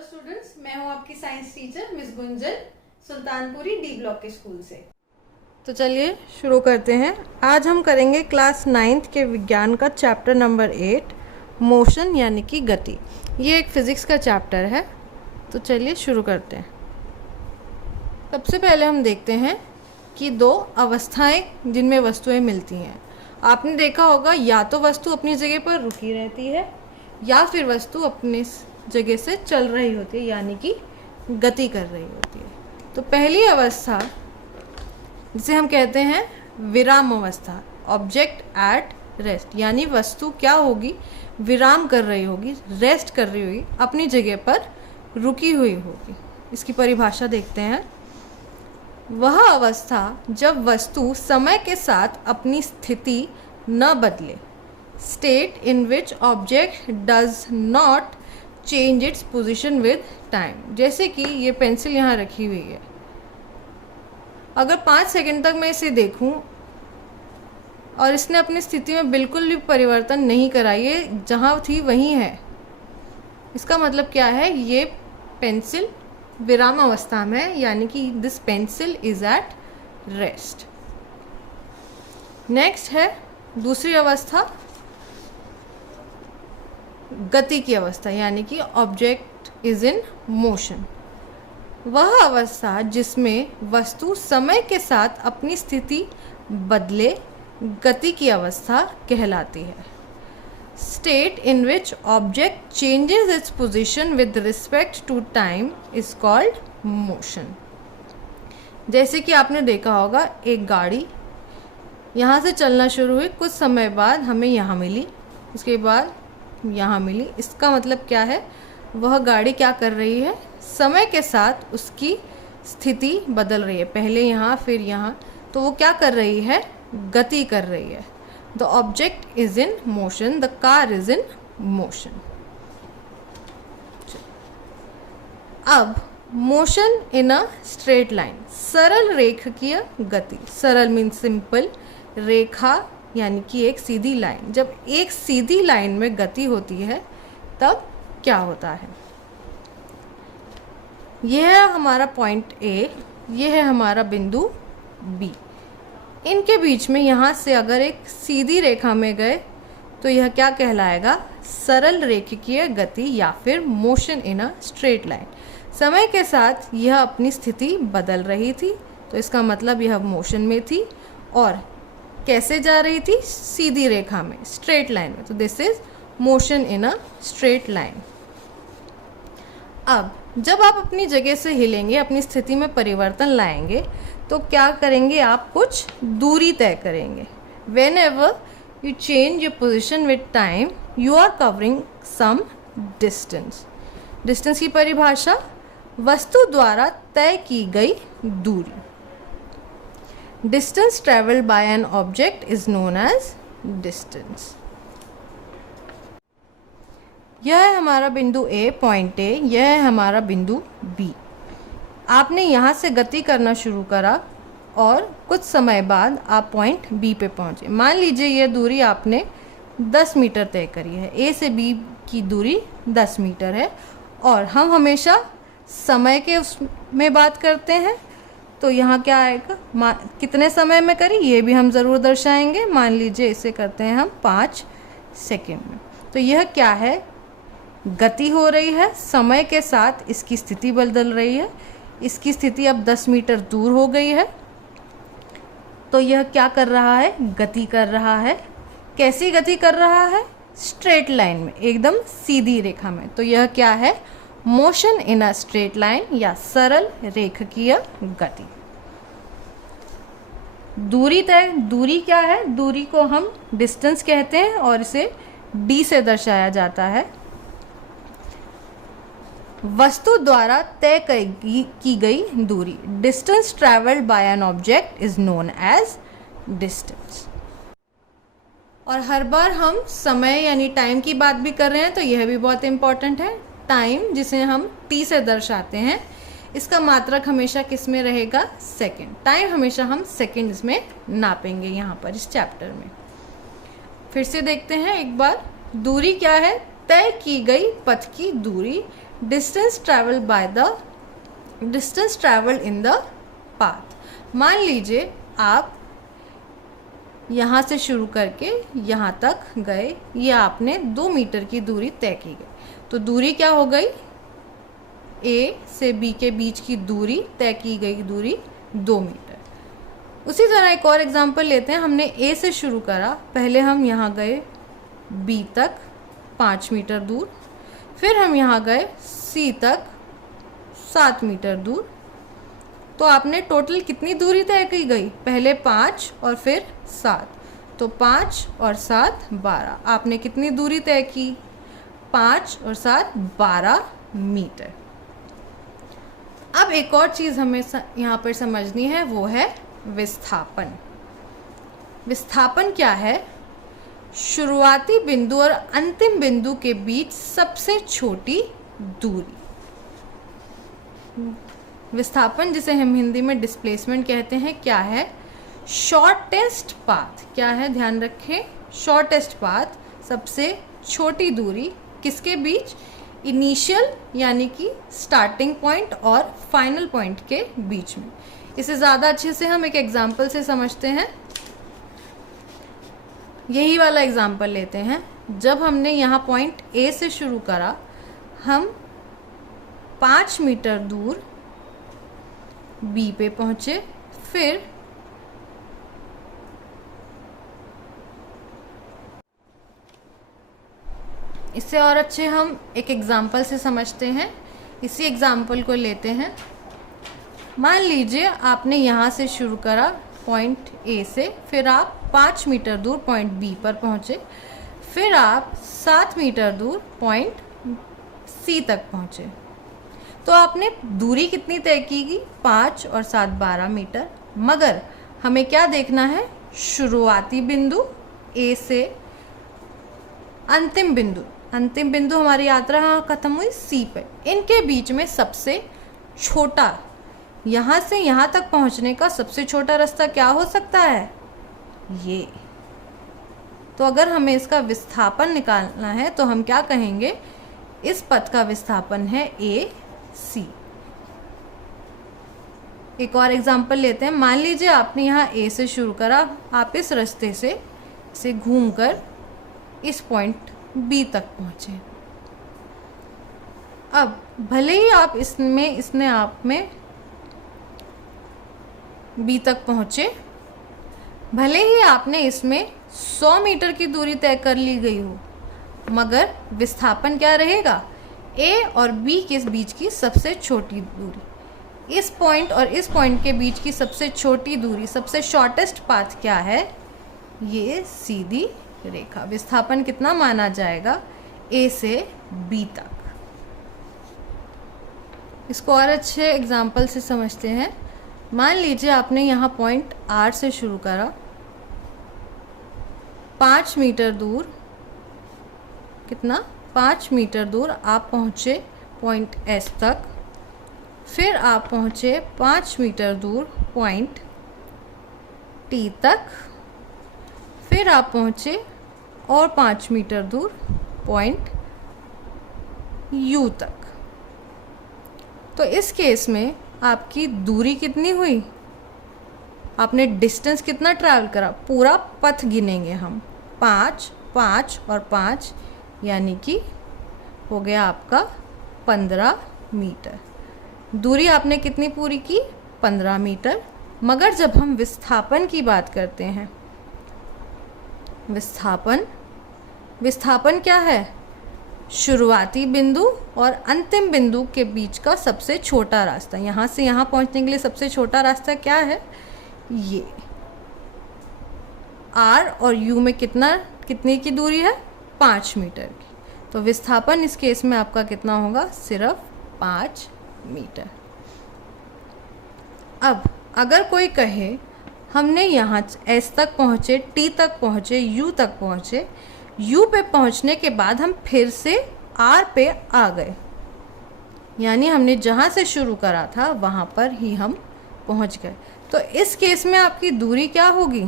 Hello students, मैं हूं आपकी science teacher miss Gunjan, Sultanpuri D block के स्कूल से। तो चलिए शुरू करते हैं। आज हम करेंगे क्लास 9th के विज्ञान का चैप्टर नंबर 8, मोशन यानी कि गति। ये एक फिज़िक्स का चैप्टर है। तो चलिए शुरू करते हैं। सबसे पहले हम देखते हैं कि दो अवस्थाएं जिनमें वस्तुएं मिलती हैं। आपने देखा होगा, या तो वस्तु अपनी जगह पर रुकी रहती है या फिर वस्तु अपनी जगह से चल रही होती है, यानी कि गति कर रही होती है। तो पहली अवस्था जिसे हम कहते हैं विराम अवस्था, ऑब्जेक्ट एट रेस्ट, यानी वस्तु क्या होगी, विराम कर रही होगी, रेस्ट कर रही होगी, अपनी जगह पर रुकी हुई होगी। इसकी परिभाषा देखते हैं। वह अवस्था जब वस्तु समय के साथ अपनी स्थिति न बदले, state in which object does not change its position with time. जैसे कि ये पेंसिल यहाँ रखी हुई है, अगर 5 सेकंड तक मैं इसे देखूं और इसने अपनी स्थिति में बिल्कुल भी परिवर्तन नहीं करा, ये जहाँ थी वहीं है, इसका मतलब क्या है, ये पेंसिल विराम अवस्था में है, यानी कि this pencil is at rest. Next है दूसरी अवस्था गति की अवस्था, यानी कि ऑब्जेक्ट इज इन मोशन। वह अवस्था जिसमें वस्तु समय के साथ अपनी स्थिति बदले गति की अवस्था कहलाती है। State in which object changes its position with respect to time is called motion. जैसे कि आपने देखा होगा, एक गाड़ी यहाँ से चलना शुरू हुई, कुछ समय बाद हमें यहाँ मिली, उसके बाद यहाँ मिली। इसका मतलब क्या है, वह गाड़ी क्या कर रही है, समय के साथ उसकी स्थिति बदल रही है, पहले यहाँ फिर यहाँ, तो वो क्या कर रही है, गति कर रही है। The object is in motion, the car is in motion. अब motion in a straight line, सरल रेखीय गति। सरल मीन सिंपल, रेखा यानी कि एक सीधी लाइन। जब एक सीधी लाइन में गति होती है तब क्या होता है, यह है हमारा पॉइंट ए, यह है हमारा बिंदु बी। इनके बीच में यहाँ से अगर एक सीधी रेखा में गए तो यह क्या कहलाएगा, सरल रेखीय गति या फिर motion in a straight line. समय के साथ यह अपनी स्थिति बदल रही थी, तो इसका मतलब यह मोशन में थी। और कैसे जा रही थी, सीधी रेखा में, स्ट्रेट लाइन में। तो this is motion in a straight line. अब जब आप अपनी जगह से हिलेंगे, अपनी स्थिति में परिवर्तन लाएंगे, तो क्या करेंगे, आप कुछ दूरी तय करेंगे। Whenever you change your position with time, you are covering some distance. Distance की परिभाषा, वस्तु द्वारा तय की गई दूरी। Distance traveled by an object is known as distance. यह है हमारा बिंदु ए, पॉइंट ए, यह है हमारा बिंदु बी। आपने यहाँ से गति करना शुरू करा और कुछ समय बाद आप पॉइंट बी पे पहुँचे। मान लीजिए यह दूरी आपने 10 मीटर तय करी है, ए से बी की दूरी 10 मीटर है, और हम हमेशा समय के उसमें बात करते हैं, तो यहाँ क्या आएगा, कितने समय में करी ये भी हम ज़रूर दर्शाएंगे। मान लीजिए इसे करते हैं हम 5 सेकेंड में। तो यह क्या है, गति हो रही है, समय के साथ इसकी स्थिति बदल रही है। इसकी स्थिति अब 10 मीटर दूर हो गई है, तो यह क्या कर रहा है, गति कर रहा है। कैसी गति कर रहा है, स्ट्रेट लाइन में, एकदम सीधी रेखा में। तो यह क्या है, motion in a straight line या सरल रेखीय गति। दूरी तय, दूरी क्या है, दूरी को हम डिस्टेंस कहते हैं और इसे डी से दर्शाया जाता है। वस्तु द्वारा तय की गई दूरी, distance travelled by an object is known as distance. और हर बार हम समय यानी टाइम की बात भी कर रहे हैं, तो यह भी बहुत इंपॉर्टेंट है। टाइम जिसे हम टी से दर्शाते हैं, इसका मात्रक हमेशा किस में रहेगा, सेकंड। टाइम हमेशा हम सेकंड्स में नापेंगे यहाँ पर इस चैप्टर में। फिर से देखते हैं एक बार, दूरी क्या है, तय की गई पथ की दूरी, distance travelled in the path. मान लीजिए आप यहाँ से शुरू करके यहाँ तक गए, ये आपने 2 मीटर की दूरी तय की गई। तो दूरी क्या हो गई, ए से बी के बीच की दूरी, तय की गई दूरी 2 मीटर। उसी तरह एक और एग्जांपल लेते हैं। हमने ए से शुरू करा, पहले हम यहाँ गए बी तक 5 मीटर दूर, फिर हम यहाँ गए सी तक 7 मीटर दूर। तो आपने टोटल कितनी दूरी तय की गई, पहले 5 और फिर 7, तो 5 और 7 12। आपने कितनी दूरी तय की, 5 और 7 12 मीटर। अब एक और चीज़ हमें यहाँ पर समझनी है, वो है विस्थापन। विस्थापन क्या है, शुरुआती बिंदु और अंतिम बिंदु के बीच सबसे छोटी दूरी। विस्थापन जिसे हम हिंदी में डिस्प्लेसमेंट कहते हैं, क्या है, शॉर्टेस्ट पाथ। क्या है, ध्यान रखें, शॉर्टेस्ट पाथ, सबसे छोटी दूरी किसके बीच, इनिशियल यानी कि स्टार्टिंग पॉइंट और फाइनल पॉइंट के बीच में। इसे ज़्यादा अच्छे से हम एक एग्जाम्पल से समझते हैं। यही वाला एग्जाम्पल लेते हैं। जब हमने यहाँ पॉइंट ए से शुरू करा, हम 5 मीटर दूर बी पे पहुँचे, फिर इससे और अच्छे हम एक एग्जाम्पल से समझते हैं। इसी एग्जाम्पल को लेते हैं। मान लीजिए आपने यहाँ से शुरू करा पॉइंट ए से, फिर आप 5 मीटर दूर पॉइंट बी पर पहुँचे, फिर आप 7 मीटर दूर पॉइंट सी तक पहुँचे। तो आपने दूरी कितनी तय की, 5 और 7 12 मीटर। मगर हमें क्या देखना है, शुरुआती बिंदु ए से अंतिम बिंदु हमारी यात्रा खत्म हुई सी पे, इनके बीच में सबसे छोटा, यहाँ से यहाँ तक पहुँचने का सबसे छोटा रास्ता क्या हो सकता है, ये। तो अगर हमें इसका विस्थापन निकालना है तो हम क्या कहेंगे, इस पथ का विस्थापन है ए सी। एक और एग्जांपल लेते हैं। मान लीजिए आपने यहाँ ए से शुरू करा, आप इस रास्ते से घूमकर इस पॉइंट बी तक पहुँचे। अब भले ही आप इसने आप में बी तक पहुँचे, भले ही आपने इसमें 100 मीटर की दूरी तय कर ली गई हो, मगर विस्थापन क्या रहेगा, ए और बी के बीच की सबसे छोटी दूरी। इस पॉइंट और इस पॉइंट के बीच की सबसे छोटी दूरी, सबसे शॉर्टेस्ट पाथ क्या है, ये सीधी रेखा। विस्थापन कितना माना जाएगा, ए से बी तक। इसको और अच्छे एग्जाम्पल से समझते हैं। मान लीजिए आपने यहाँ पॉइंट आर से शुरू करा, 5 मीटर दूर, कितना, 5 मीटर दूर आप पहुँचे पॉइंट एस तक, फिर आप पहुँचे 5 मीटर दूर पॉइंट टी तक, फिर आप पहुँचे और 5 मीटर दूर पॉइंट यू तक। तो इस केस में आपकी दूरी कितनी हुई, आपने डिस्टेंस कितना ट्रैवल करा, पूरा पथ गिनेंगे हम, 5 5 और 5, यानी कि हो गया आपका 15 मीटर। दूरी आपने कितनी पूरी की, 15 मीटर। मगर जब हम विस्थापन की बात करते हैं, विस्थापन क्या है, शुरुआती बिंदु और अंतिम बिंदु के बीच का सबसे छोटा रास्ता। यहाँ से यहाँ पहुँचने के लिए सबसे छोटा रास्ता क्या है, ये। आर और यू में कितनी की दूरी है, 5 मीटर की। तो विस्थापन इस केस में आपका कितना होगा, सिर्फ 5 मीटर। अब अगर कोई कहे हमने यहाँ एस तक पहुँचे, टी तक पहुँचे, यू तक पहुँचे, यू पे पहुँचने के बाद हम फिर से आर पे आ गए, यानी हमने जहाँ से शुरू करा था वहाँ पर ही हम पहुँच गए, तो इस केस में आपकी दूरी क्या होगी,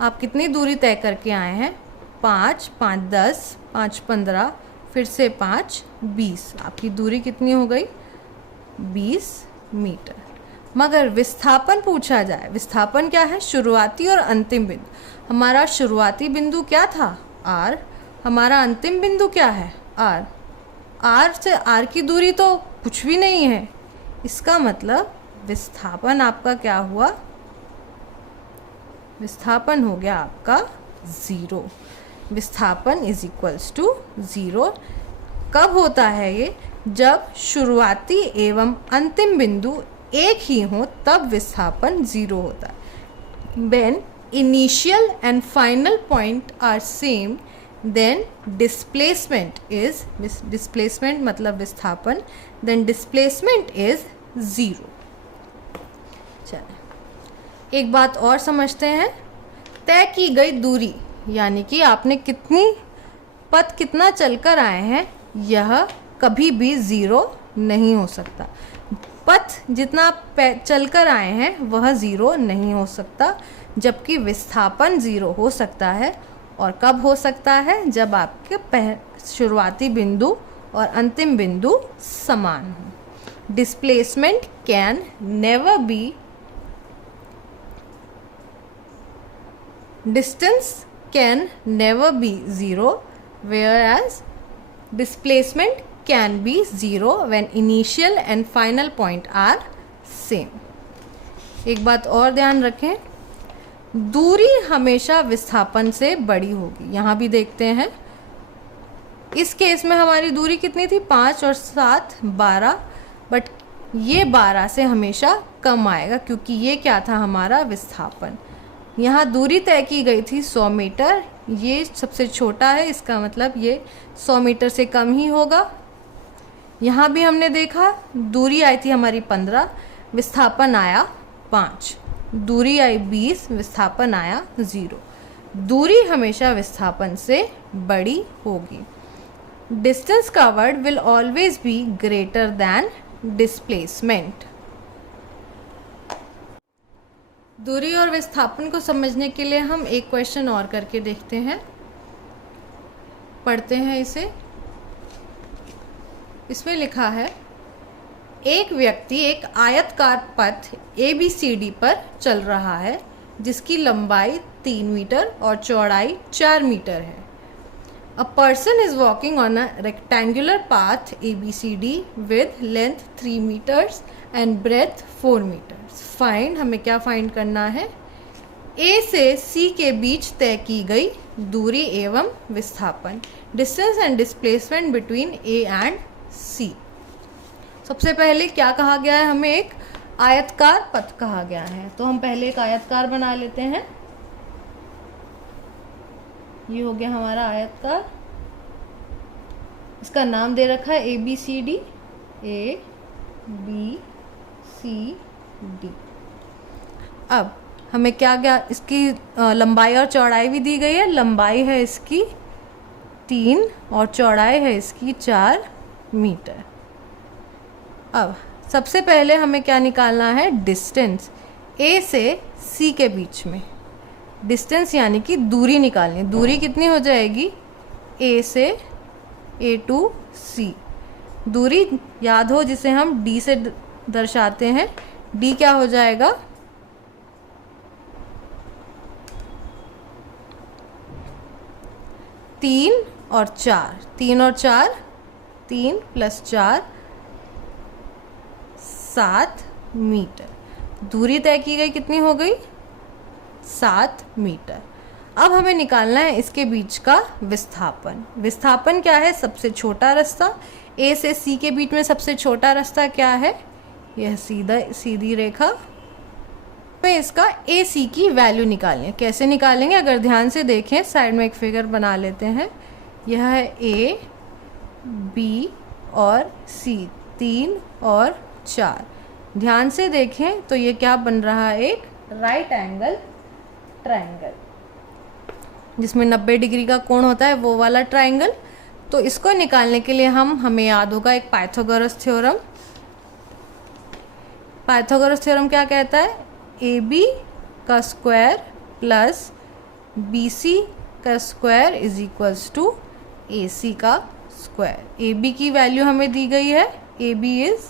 आप कितनी दूरी तय करके आए हैं, 5, 5 10, 5 15, फिर से 5 20। आपकी दूरी कितनी हो गई? 20 मीटर। मगर विस्थापन पूछा जाए, विस्थापन क्या है? शुरुआती और अंतिम बिंदु। हमारा शुरुआती बिंदु क्या था? R। हमारा अंतिम बिंदु क्या है? R। R से R की दूरी तो कुछ भी नहीं है, इसका मतलब विस्थापन आपका क्या हुआ? विस्थापन हो गया आपका 0। विस्थापन इज इक्वल्स टू 0। कब होता है ये? जब शुरुआती एवं अंतिम बिंदु एक ही हो तब विस्थापन 0 होता है। When initial and final point are same, then displacement is, displacement मतलब विस्थापन, then displacement is 0। चलिए एक बात और समझते हैं। तय की गई दूरी यानी कि आपने कितनी पथ कितना चलकर आए हैं, यह कभी भी 0 नहीं हो सकता। पथ जितना आप चलकर आए हैं वह 0 नहीं हो सकता, जबकि विस्थापन 0 हो सकता है। और कब हो सकता है? जब आपके शुरुआती बिंदु और अंतिम बिंदु समान हो। Displacement can never be, distance can never be 0, whereas displacement can be 0 when initial and final point are same। एक बात और ध्यान रखें, दूरी हमेशा विस्थापन से बड़ी होगी। यहाँ भी देखते हैं, इस केस में हमारी दूरी कितनी थी? 5 और 7 12, बट ये 12 से हमेशा कम आएगा क्योंकि ये क्या था? हमारा विस्थापन। यहाँ दूरी तय की गई थी 100 मीटर, ये सबसे छोटा है, इसका मतलब ये 100 मीटर से कम ही होगा। यहाँ भी हमने देखा दूरी आई थी हमारी 15, विस्थापन आया 5, दूरी आई 20, विस्थापन आया 0। दूरी हमेशा विस्थापन से बड़ी होगी। Distance covered will always be greater than displacement. दूरी और विस्थापन को समझने के लिए हम एक क्वेश्चन और करके देखते हैं, पढ़ते हैं इसे। इसमें लिखा है, एक व्यक्ति एक आयतकार पथ ABCD पर चल रहा है जिसकी लंबाई 3 मीटर और चौड़ाई 4 मीटर है। A person is walking on a rectangular path ABCD with length 3 meters and breadth 4 meters. Find, हमें क्या फाइंड करना है? A से C के बीच तय की गई दूरी एवं विस्थापन। Distance and displacement between A and C। सबसे पहले क्या कहा गया है? हमें एक आयतकार पथ कहा गया है, तो हम पहले एक आयतकार बना लेते हैं। ये हो गया हमारा आयतकार, इसका नाम दे रखा है ABCD, ABCD। अब हमें क्या क्या, इसकी लंबाई और चौड़ाई भी दी गई है। लंबाई है इसकी 3 और चौड़ाई है इसकी 4 मीटर। अब सबसे पहले हमें क्या निकालना है? डिस्टेंस A से C के बीच में। डिस्टेंस यानी कि दूरी निकालनी। दूरी कितनी हो जाएगी? A से A to C। दूरी याद हो जिसे हम D से दर्शाते हैं। D क्या हो जाएगा? तीन और चार, 3 + 4 7 मीटर। दूरी तय की गई, कितनी हो गई? 7 मीटर। अब हमें निकालना है इसके बीच का विस्थापन। विस्थापन क्या है? सबसे छोटा रास्ता। A से C के बीच में सबसे छोटा रास्ता क्या है? यह सीधी रेखा। हमें इसका AC की वैल्यू निकालनी है। कैसे निकालेंगे? अगर ध्यान से देखें, साइड में एक फिगर बना लेते हैं। यह है A, B और C, 3 और 4। ध्यान से देखें तो ये क्या बन रहा है? एक राइट एंगल ट्रायंगल, जिसमें 90 डिग्री का कोण होता है, वो वाला ट्रायंगल। तो इसको निकालने के लिए हमें याद होगा एक पाइथागोरस थ्योरम। पाइथागोरस थ्योरम क्या कहता है? AB का स्क्वायर प्लस BC का square is equals to AC का स्क्वायर। AB की वैल्यू हमें दी गई है, AB इज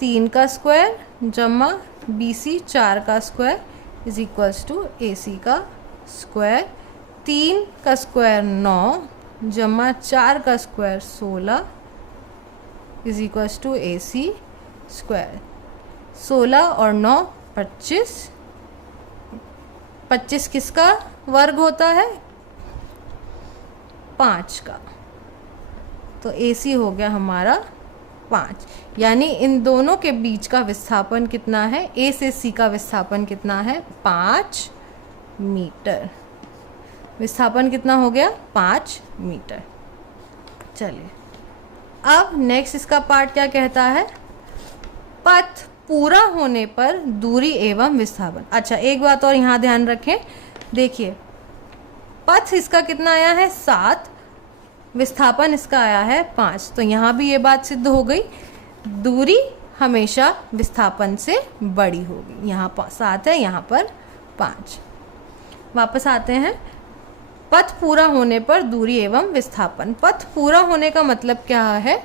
3 का स्क्वायर जमा BC 4 का square is equals to AC का स्क्वायर। 3 का स्क्वायर 9 जमा 4 का square 16 is equals to AC square. 16 और 9 25। 25 किसका वर्ग होता है? 5 का। तो AC हो गया हमारा 5। यानी इन दोनों के बीच का विस्थापन कितना है? A से C का विस्थापन कितना है? 5 मीटर। विस्थापन कितना हो गया? 5 मीटर। चलिए अब नेक्स्ट इसका पार्ट क्या कहता है? पथ पूरा होने पर दूरी एवं विस्थापन। अच्छा, एक बात और यहाँ ध्यान रखें, देखिए पथ इसका कितना आया है? 7, विस्थापन इसका आया है 5। तो यहाँ भी ये बात सिद्ध हो गई, दूरी हमेशा विस्थापन से बड़ी होगी। यहाँ 7 है, यहाँ पर 5। वापस आते हैं, पथ पूरा होने पर दूरी एवं विस्थापन। पथ पूरा होने का मतलब क्या है?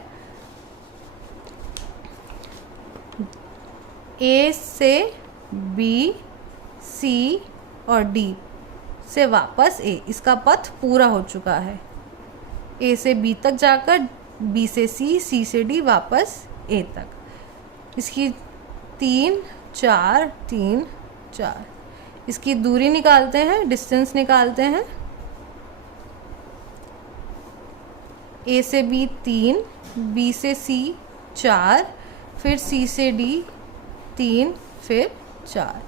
A से B, C और D से वापस A, इसका पथ पूरा हो चुका है। A से B तक जाकर B से C, C से D वापस A तक। इसकी 3 4 3 4, इसकी दूरी निकालते हैं, डिस्टेंस निकालते हैं। A से B 3, B से C 4, फिर C से D 3, फिर 4।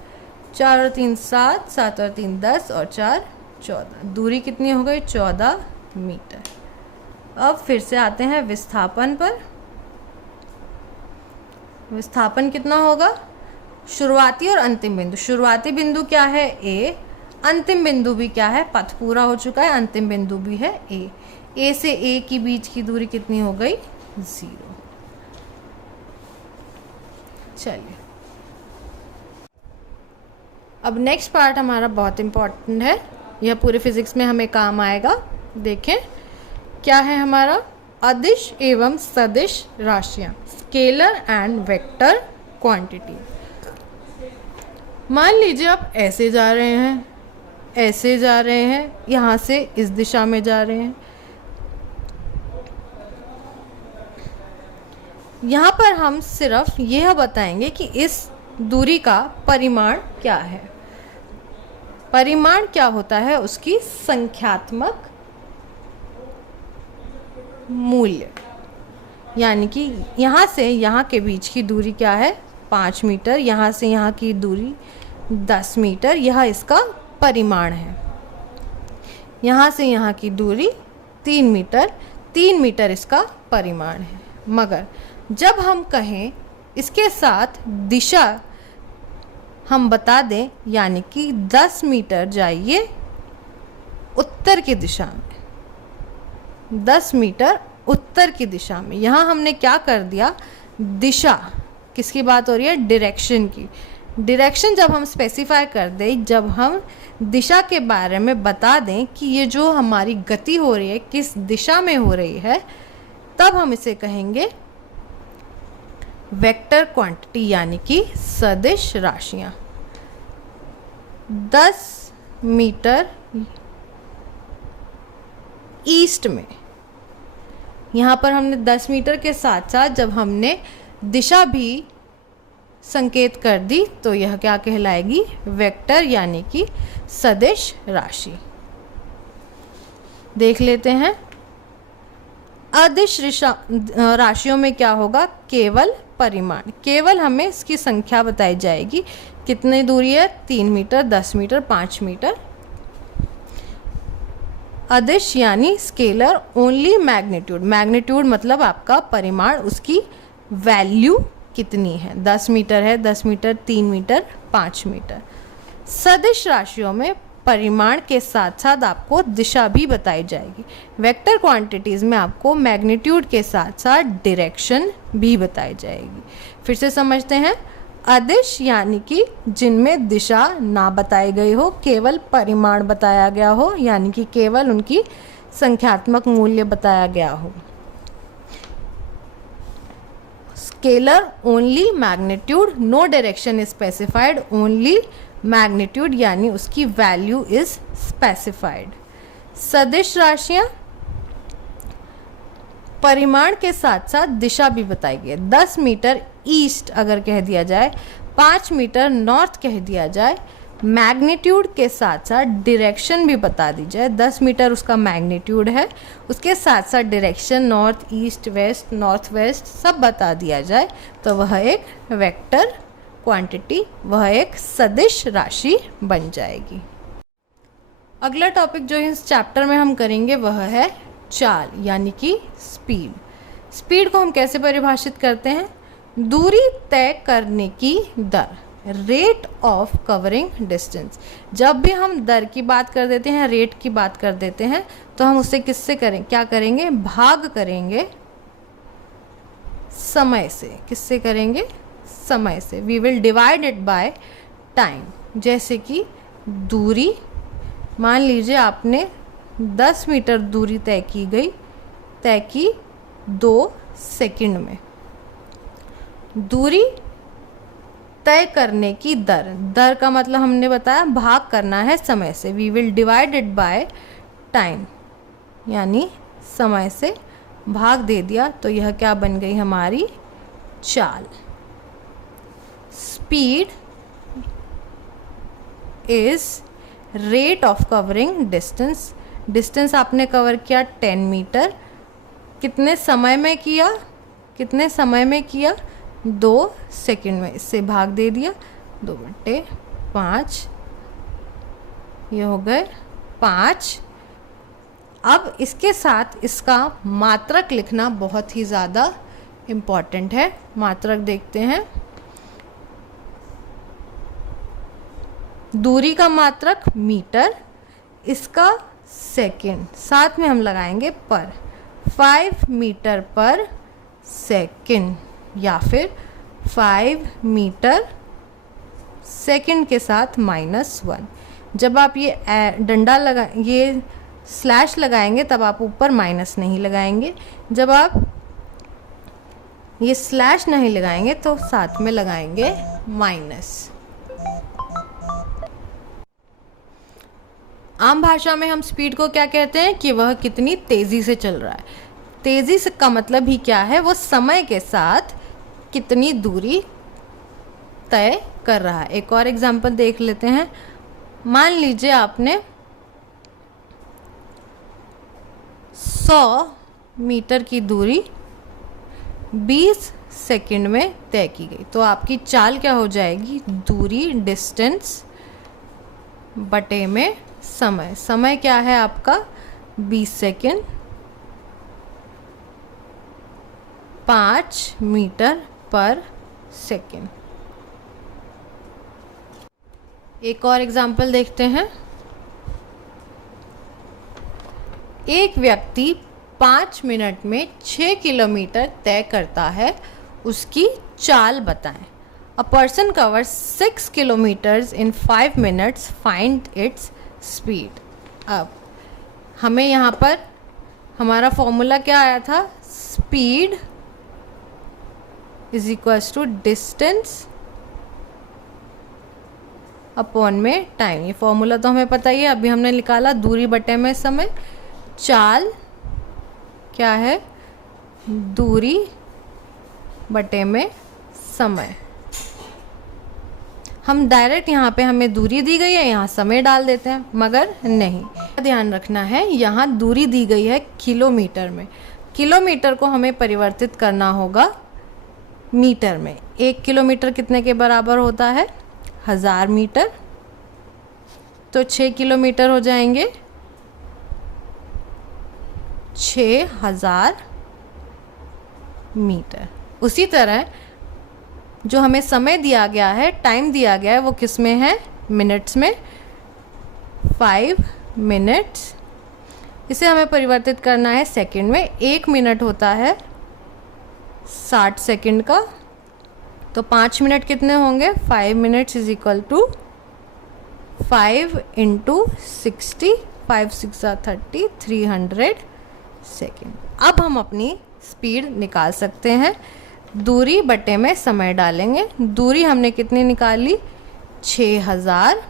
4 और 3 7, 7 और 3 10 और 4 14। दूरी कितनी हो गई? 14 मीटर। अब फिर से आते हैं विस्थापन पर। विस्थापन कितना होगा? शुरुआती और अंतिम बिंदु। शुरुआती बिंदु क्या है? A। अंतिम बिंदु भी क्या है? पथ पूरा हो चुका है, अंतिम बिंदु भी है A। A से A की बीच की दूरी कितनी हो गई? 0। चलिए अब नेक्स्ट पार्ट हमारा बहुत इम्पोर्टेंट है, यह पूरे फिजिक्स में हमें काम आएगा। देखें क्या है हमारा? अदिश एवं सदिश राशियां, स्केलर एंड वेक्टर क्वांटिटी। मान लीजिए आप ऐसे जा रहे हैं, ऐसे जा रहे हैं, यहाँ से इस दिशा में जा रहे हैं। यहाँ पर हम सिर्फ यह बताएंगे कि इस दूरी का परिमाण क्या है। परिमाण क्या होता है? उसकी संख्यात्मक मूल्य। यानी कि यहाँ से यहाँ के बीच की दूरी क्या है? 5 मीटर। यहाँ से यहाँ की दूरी 10 मीटर। यह इसका परिमाण है। यहाँ से यहाँ की दूरी 3 मीटर। 3 मीटर इसका परिमाण है। मगर जब हम कहें इसके साथ दिशा हम बता दें, यानी कि 10 मीटर जाइए उत्तर की दिशा में, 10 मीटर उत्तर की दिशा में। यहाँ हमने क्या कर दिया? दिशा किसकी बात हो रही है? डायरेक्शन की। डायरेक्शन जब हम स्पेसिफाई कर दें, जब हम दिशा के बारे में बता दें कि ये जो हमारी गति हो रही है किस दिशा में हो रही है, तब हम इसे कहेंगे वेक्टर क्वांटिटी, यानी कि सदिश राशियां। 10 मीटर ईस्ट में, यहाँ पर हमने 10 मीटर के साथ साथ जब हमने दिशा भी संकेत कर दी तो यह क्या कहलाएगी? वेक्टर, यानी कि सदिश राशि। देख लेते हैं अदिश राशियों में क्या होगा? केवल परिमाण। केवल हमें इसकी संख्या बताई जाएगी, कितनी दूरी है? 3 मीटर, 10 मीटर, 5 मीटर। अदिश यानी स्केलर ओनली मैग्नीट्यूड। मैग्नीट्यूड मतलब आपका परिमाण, उसकी वैल्यू कितनी है? 10 मीटर है, 10 मीटर, 3 मीटर, 5 मीटर। सदिश राशियों में परिमाण के साथ साथ आपको दिशा भी बताई जाएगी। वेक्टर क्वांटिटीज़ में आपको मैग्नीट्यूड के साथ साथ डायरेक्शन भी बताई जाएगी। फिर से समझते हैं, अदिश यानी कि जिनमें दिशा ना बताई गई हो, केवल परिमाण बताया गया हो, यानी कि केवल उनकी संख्यात्मक मूल्य बताया गया हो। Scalar only magnitude, no direction is specified, only magnitude यानी उसकी वैल्यू इज स्पेसिफाइड। सदिश राशियां परिमाण के साथ साथ दिशा भी बताई गई है। 10 मीटर ईस्ट अगर कह दिया जाए, 5 मीटर नॉर्थ कह दिया जाए, मैग्नीट्यूड के साथ साथ डायरेक्शन भी बता दी जाए। 10 मीटर उसका मैग्नीट्यूड है, उसके साथ साथ direction north east west north west सब बता दिया जाए, तो वह एक वेक्टर क्वांटिटी, वह एक सदिश राशि बन जाएगी। अगला टॉपिक जो इस चैप्टर में हम करेंगे वह है चाल यानी कि स्पीड। स्पीड को हम कैसे परिभाषित करते हैं? दूरी तय करने की दर, रेट ऑफ कवरिंग डिस्टेंस। जब भी हम दर की बात कर देते हैं, रेट की बात कर देते हैं, तो हम उससे किससे करें, क्या करेंगे, भाग करेंगे समय से। किससे करेंगे? समय से। We will divide it by time. जैसे कि दूरी, मान लीजिए आपने 10 मीटर दूरी तय की 2 सेकंड में। दूरी तय करने की दर, दर का मतलब हमने बताया भाग करना है समय से। We will divide it by time, यानी समय से भाग दे दिया, तो यह क्या बन गई हमारी चाल। Speed is rate of covering distance. Distance आपने कवर किया 10 मीटर, कितने समय में किया? 2 सेकंड में। इससे भाग दे दिया, 2/5, ये हो गए 5। अब इसके साथ इसका मात्रक लिखना बहुत ही ज़्यादा इम्पॉर्टेंट है। मात्रक देखते हैं। दूरी का मात्रक मीटर, इसका सेकंड, साथ में हम लगाएंगे पर। 5 मीटर पर सेकंड या फिर 5 मीटर सेकंड के साथ -1। जब आप ये ये स्लैश लगाएंगे तब आप ऊपर माइनस नहीं लगाएंगे। जब आप ये स्लैश नहीं लगाएंगे तो साथ में लगाएंगे माइनस। आम भाषा में हम स्पीड को क्या कहते हैं कि वह कितनी तेज़ी से चल रहा है। तेज़ी से का मतलब ही क्या है? वो समय के साथ कितनी दूरी तय कर रहा है। एक और एग्जांपल देख लेते हैं। मान लीजिए आपने 100 मीटर की दूरी 20 सेकंड में तय की गई, तो आपकी चाल क्या हो जाएगी? दूरी डिस्टेंस बटे में समय। समय क्या है आपका? 20 सेकंड। 5 मीटर पर सेकंड। एक और एग्जाम्पल देखते हैं। एक व्यक्ति 5 मिनट में 6 किलोमीटर तय करता है, उसकी चाल बताएं। A person covers 6 kilometres in 5 minutes, find its speed. अब हमें यहाँ पर हमारा फॉर्मूला क्या आया था? Speed is equals to distance upon में टाइम। ये फॉर्मूला तो हमें पता ही है, अभी हमने निकाला दूरी बटे में समय। चाल क्या है? दूरी बटे में समय। हम डायरेक्ट यहाँ पे हमें दूरी दी गई है, यहाँ समय डाल देते हैं, मगर नहीं। ध्यान रखना है, यहाँ दूरी दी गई है किलोमीटर में। किलोमीटर को हमें परिवर्तित करना होगा मीटर में। 1 किलोमीटर कितने के बराबर होता है? 1000 मीटर। तो 6 किलोमीटर हो जाएंगे 6000 मीटर। उसी तरह जो हमें समय दिया गया है, टाइम दिया गया है, वो किस में है? मिनट्स में। 5 मिनट्स। इसे हमें परिवर्तित करना है सेकंड में। 1 मिनट होता है 60 सेकंड का। तो 5 मिनट कितने होंगे? 5 minutes is equal to 5 into 60, 5 6 30, 300 second. अब हम अपनी स्पीड निकाल सकते हैं। दूरी बटे में समय डालेंगे। दूरी हमने कितनी निकाली? 6000।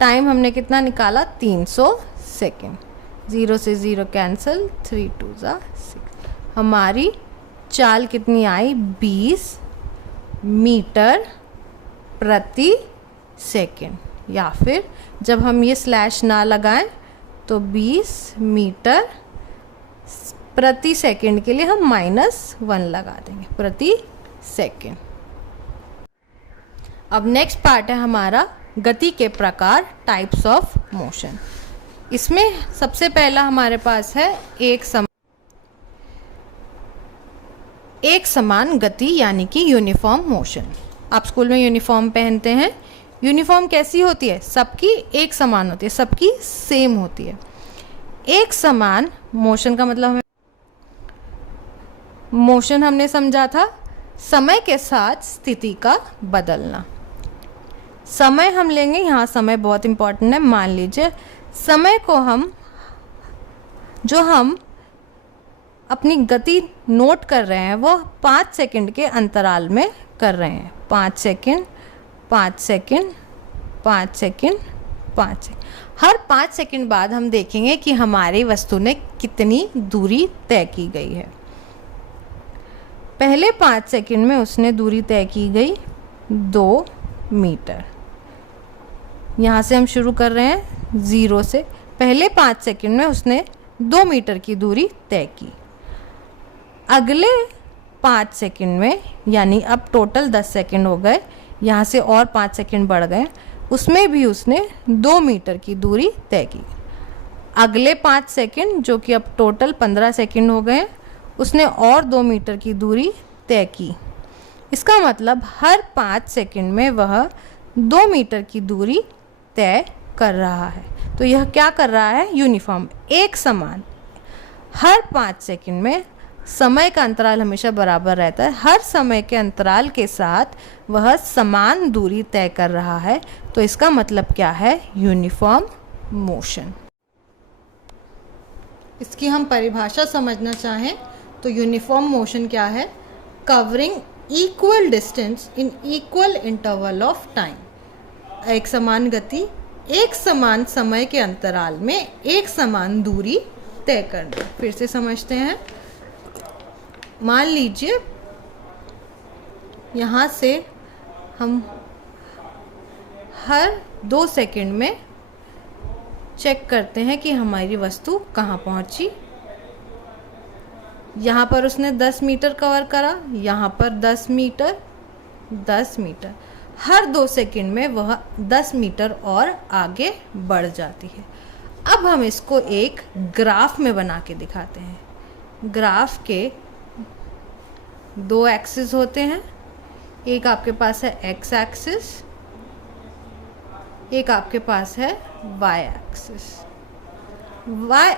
टाइम हमने कितना निकाला? 300 सेकेंड। 0 से 0 कैंसिल, 3 2 6। हमारी चाल कितनी आई? 20 मीटर प्रति सेकेंड, या फिर जब हम ये स्लैश ना लगाएं तो 20 मीटर प्रति सेकेंड के लिए हम -1 लगा देंगे, प्रति सेकेंड। अब नेक्स्ट पार्ट है हमारा गति के प्रकार, टाइप्स ऑफ मोशन। इसमें सबसे पहला हमारे पास है एक समान गति यानी कि यूनिफॉर्म मोशन। आप स्कूल में यूनिफॉर्म पहनते हैं। यूनिफॉर्म कैसी होती है? सबकी एक समान होती है, सबकी सेम होती है। एक समान मोशन का मतलब मोशन हमने समझा था समय के साथ स्थिति का बदलना। समय हम लेंगे, यहाँ समय बहुत इंपॉर्टेंट है। मान लीजिए समय को हम अपनी गति नोट कर रहे हैं वो 5 सेकंड के अंतराल में कर रहे हैं। 5 सेकंड, 5 सेकंड, 5 सेकंड, 5 सेकंड। हर 5 सेकंड बाद हम देखेंगे कि हमारी वस्तु ने कितनी दूरी तय की गई है। पहले 5 सेकंड में उसने दूरी तय की गई 2 मीटर। यहाँ से हम शुरू कर रहे हैं 0 से। पहले 5 सेकंड में उसने 2 मीटर की दूरी तय की। अगले 5 सेकंड में, यानी अब टोटल 10 सेकंड हो गए, यहाँ से और 5 सेकंड बढ़ गए, उसमें भी उसने 2 मीटर की दूरी तय की। अगले 5 सेकंड, जो कि अब टोटल 15 सेकंड हो गए, उसने और 2 मीटर की दूरी तय की। इसका मतलब हर 5 सेकंड में वह 2 मीटर की दूरी तय कर रहा है। तो यह क्या कर रहा है? यूनिफॉर्म, एक समान। हर 5 सेकंड में समय का अंतराल हमेशा बराबर रहता है। हर समय के अंतराल के साथ वह समान दूरी तय कर रहा है। तो इसका मतलब क्या है? Uniform motion. इसकी हम परिभाषा समझना चाहें तो यूनिफॉर्म मोशन क्या है? Covering equal distance in equal interval of time. एक समान गति एक समान समय के अंतराल में एक समान दूरी तय करना। फिर से समझते हैं। मान लीजिए यहाँ से हम हर 2 सेकंड में चेक करते हैं कि हमारी वस्तु कहाँ पहुँची। यहाँ पर उसने 10 मीटर कवर करा, यहाँ पर 10 मीटर, 10 मीटर। हर 2 सेकंड में वह 10 मीटर और आगे बढ़ जाती है। अब हम इसको एक ग्राफ में बना के दिखाते हैं। ग्राफ के 2 एक्सिस होते हैं। एक आपके पास है एक्स एक्सिस, एक आपके पास है वाई एक्सिस।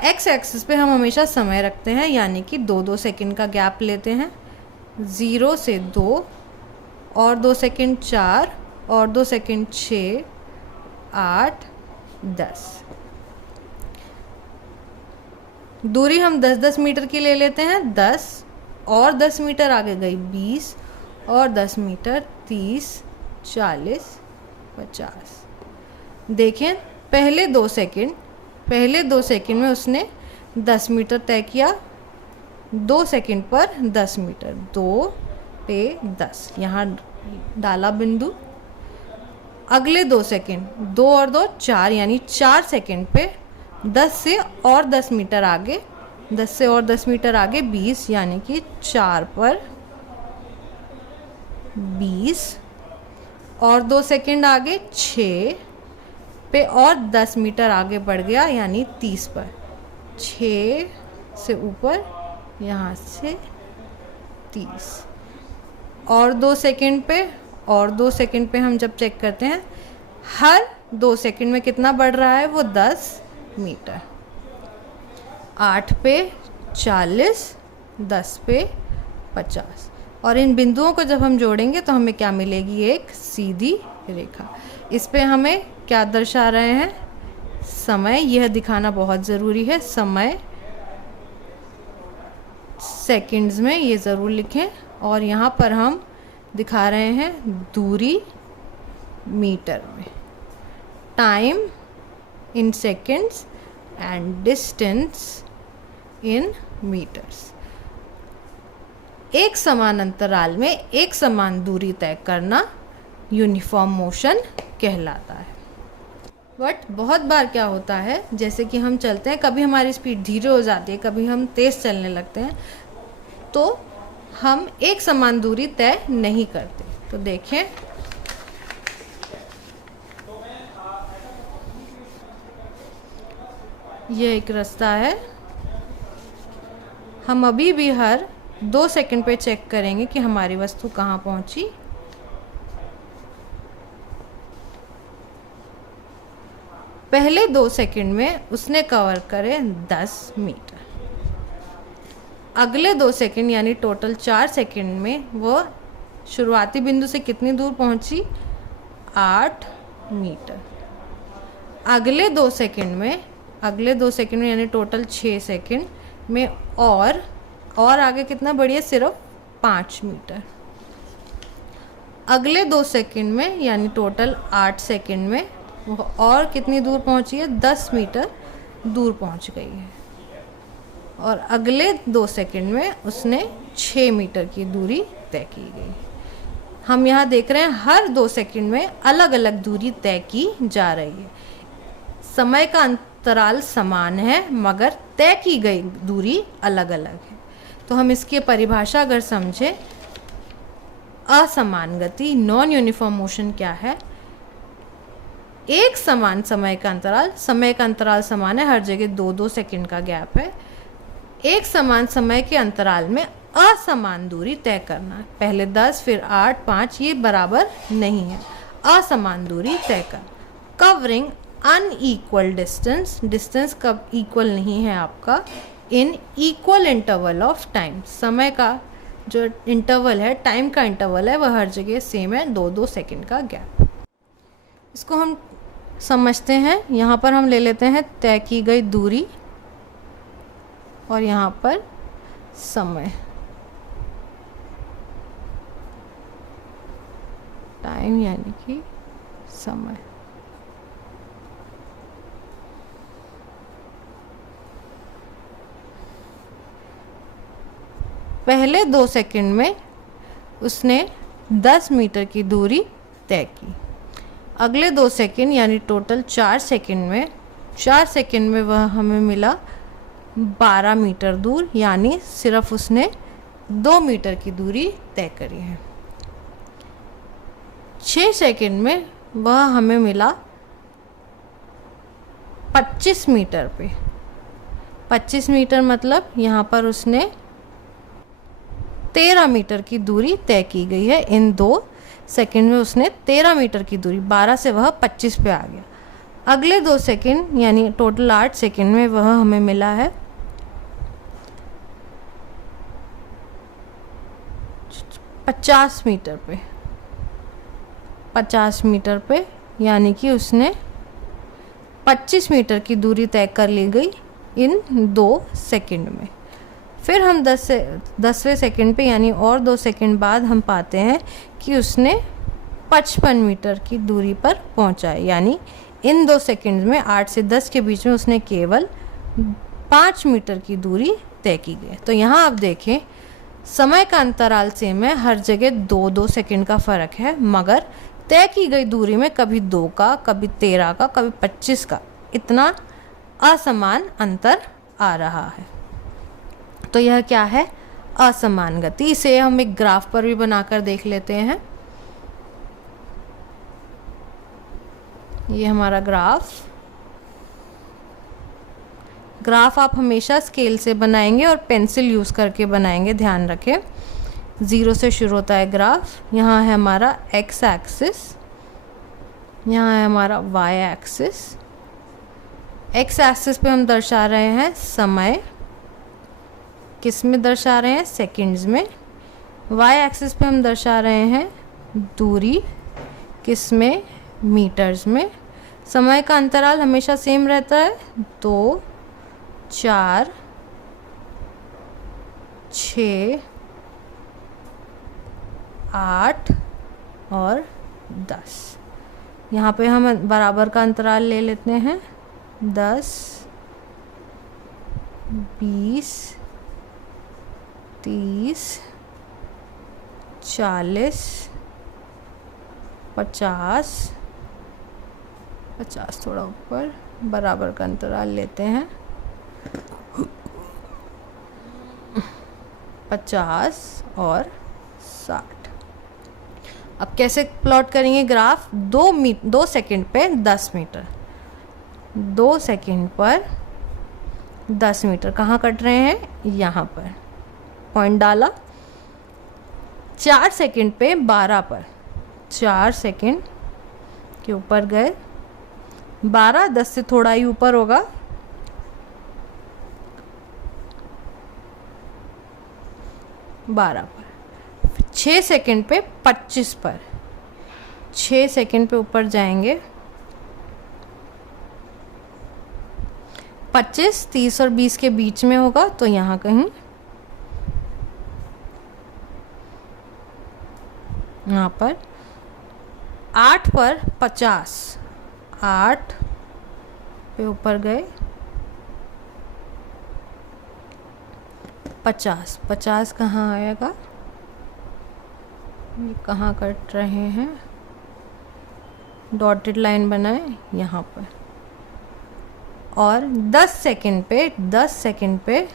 एक्स एक्सिस पे हम हमेशा समय रखते हैं, यानी कि 2-2 सेकंड का गैप लेते हैं। 0 से 2 और 2 सेकंड 4 और 2 सेकंड 6, 8, 10। दूरी हम 10-10 मीटर की ले लेते हैं। 10 और 10 मीटर आगे गई 20 और 10 मीटर 30, 40, 50। देखें पहले 2 सेकंड में उसने 10 मीटर तय किया। 2 सेकंड पर 10 मीटर, 2 पे 10 यहाँ डाला बिंदु। अगले 2 सेकंड, 2 और 2 4, यानी 4 सेकंड पे 10 से और 10 मीटर आगे, 10 से और 10 मीटर आगे 20, यानी कि 4 पर 20 और 2 सेकंड आगे 6 पे और 10 मीटर आगे बढ़ गया, यानी 30 पर 6 से ऊपर, यहाँ से 30 और 2 सेकंड पे और 2 सेकंड पे हम जब चेक करते हैं हर 2 सेकंड में कितना बढ़ रहा है? वो 10 मीटर। 8 पे 40, 10 पे 50। और इन बिंदुओं को जब हम जोड़ेंगे तो हमें क्या मिलेगी, एक सीधी रेखा। इस पे हमें क्या दर्शा रहे हैं, समय। यह दिखाना बहुत ज़रूरी है, समय सेकंड्स में, ये ज़रूर लिखें। और यहाँ पर हम दिखा रहे हैं दूरी मीटर में, time in seconds and distance in metres. एक समान अंतराल में एक समान दूरी तय करना यूनिफॉर्म मोशन कहलाता है। बट बहुत बार क्या होता है, जैसे कि हम चलते हैं, कभी हमारी स्पीड धीरे हो जाती है, कभी हम तेज़ चलने लगते हैं, तो हम एक समान दूरी तय नहीं करते। तो देखें, यह एक रास्ता है। हम अभी भी हर 2 सेकंड पे चेक करेंगे कि हमारी वस्तु कहाँ पहुंची। पहले 2 सेकंड में उसने कवर करे 10 मीटर। अगले 2 सेकंड यानी टोटल 4 सेकंड में वो शुरुआती बिंदु से कितनी दूर पहुंची, 8 मीटर। अगले 2 सेकंड में यानी टोटल 6 सेकंड में और आगे कितना बढ़ी है, सिर्फ 5 मीटर। अगले 2 सेकंड में यानी टोटल 8 सेकंड में वो और कितनी दूर पहुंची है, 10 मीटर दूर पहुंच गई है। और अगले 2 सेकंड में उसने 6 मीटर की दूरी तय की गई। हम यहाँ देख रहे हैं हर 2 सेकंड में अलग अलग दूरी तय की जा रही है। समय का अंतराल समान है मगर तय की गई दूरी अलग अलग है। तो हम इसकी परिभाषा अगर समझें, असमान गति, नॉन यूनिफॉर्म मोशन क्या है, एक समान समय का अंतराल समान है, हर जगह 2-2 सेकंड का गैप है। एक समान समय के अंतराल में असमान दूरी तय करना, पहले 10 फिर 8 5, ये बराबर नहीं है। असमान दूरी तय कर, कवरिंग अनइक्वल डिस्टेंस कब इक्वल नहीं है आपका, in equal interval of time, समय का जो इंटरवल है, टाइम का इंटरवल है, वह हर जगह सेम है, 2-2 सेकंड का गैप। इसको हम समझते हैं। यहाँ पर हम ले लेते हैं तय की गई दूरी और यहाँ पर समय, टाइम यानी कि समय। पहले 2 सेकंड में उसने 10 मीटर की दूरी तय की। अगले 2 सेकंड यानी टोटल 4 सेकंड में वह हमें मिला 12 मीटर दूर, यानी सिर्फ उसने 2 मीटर की दूरी तय करी है। 6 सेकंड में वह हमें मिला 25 मीटर पे। 25 मीटर मतलब यहाँ पर उसने 13 मीटर की दूरी तय की गई है। इन 2 सेकंड में उसने 13 मीटर की दूरी, 12 से वह 25 पे आ गया। अगले 2 सेकंड यानी टोटल 8 सेकंड में वह हमें मिला है 50 मीटर पे। 50 मीटर पे यानी कि उसने 25 मीटर की दूरी तय कर ली गई इन 2 सेकंड में। फिर हम 10वें सेकंड पे यानी और 2 सेकंड बाद हम पाते हैं कि उसने 55 मीटर की दूरी पर पहुंचा है, यानी इन 2 सेकंड में 8 से 10 के बीच में उसने केवल 5 मीटर की दूरी तय की गई। तो यहाँ आप देखें, समय का अंतराल सेम है, हर जगह 2-2 सेकंड का फ़र्क है, मगर तय की गई दूरी में कभी 2 का, कभी 13 का, कभी 25 का, इतना असमान अंतर आ रहा है। तो यह क्या है, असमान गति। इसे हम एक ग्राफ पर भी बनाकर देख लेते हैं। ये हमारा ग्राफ आप हमेशा स्केल से बनाएंगे और पेंसिल यूज़ करके बनाएंगे, ध्यान रखें। 0 से शुरू होता है ग्राफ। यहाँ है हमारा x एक्सिस, यहाँ है हमारा y एक्सिस। x एक्सिस पे हम दर्शा रहे हैं समय, किस में दर्शा रहे हैं, सेकंड्स में। वाई एक्सिस पे हम दर्शा रहे हैं दूरी, किस में, मीटर्स में। समय का अंतराल हमेशा सेम रहता है, 2, 4, 6, 8 और 10। यहाँ पे हम बराबर का अंतराल ले लेते हैं, 10, 20, 30, 40, 50, 50 थोड़ा ऊपर, बराबर का अंतराल लेते हैं, 50 और 60। अब कैसे प्लॉट करेंगे ग्राफ? 2 सेकंड पे 10 मीटर, 2 सेकंड पर 10 मीटर। कहाँ कट रहे हैं? यहाँ पर पॉइंट डाला। 4 सेकंड पे 12 पर, 4 सेकंड के ऊपर गए, 12 10 से थोड़ा ही ऊपर होगा, 12 पर। 6 सेकंड पे 25 पर, 6 सेकंड पे ऊपर जाएंगे, 25, 30 और 20 के बीच में होगा, तो यहाँ कहीं, यहाँ पर। 8 पर 50, 8 पे ऊपर गए, 50, 50 कहाँ आएगा? ये कहाँ कट रहे हैं? डॉटेड लाइन बनाए यहाँ पर। और 10 सेकंड पे 55,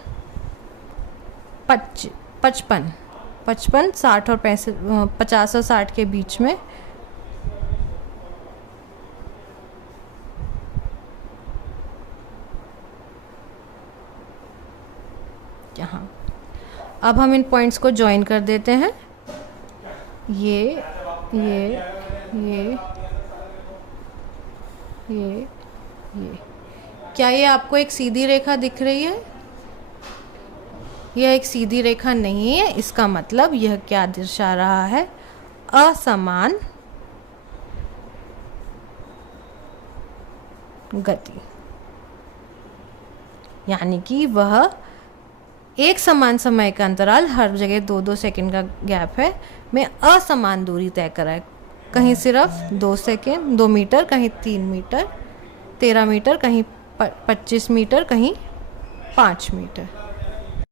55, 60 और 50 और 60 के बीच में। यहाँ अब हम इन पॉइंट्स को ज्वाइन कर देते हैं। ये क्या ये आपको एक सीधी रेखा दिख रही है? यह एक सीधी रेखा नहीं है। इसका मतलब यह क्या दर्शा रहा है? असमान गति, यानी कि वह एक समान समय का अंतराल, हर जगह 2-2 सेकंड का गैप है, में असमान दूरी तय कराए। कहीं सिर्फ 2 सेकंड, 2 मीटर, कहीं 3 मीटर, 13 मीटर, कहीं 25 मीटर, कहीं 5 मीटर।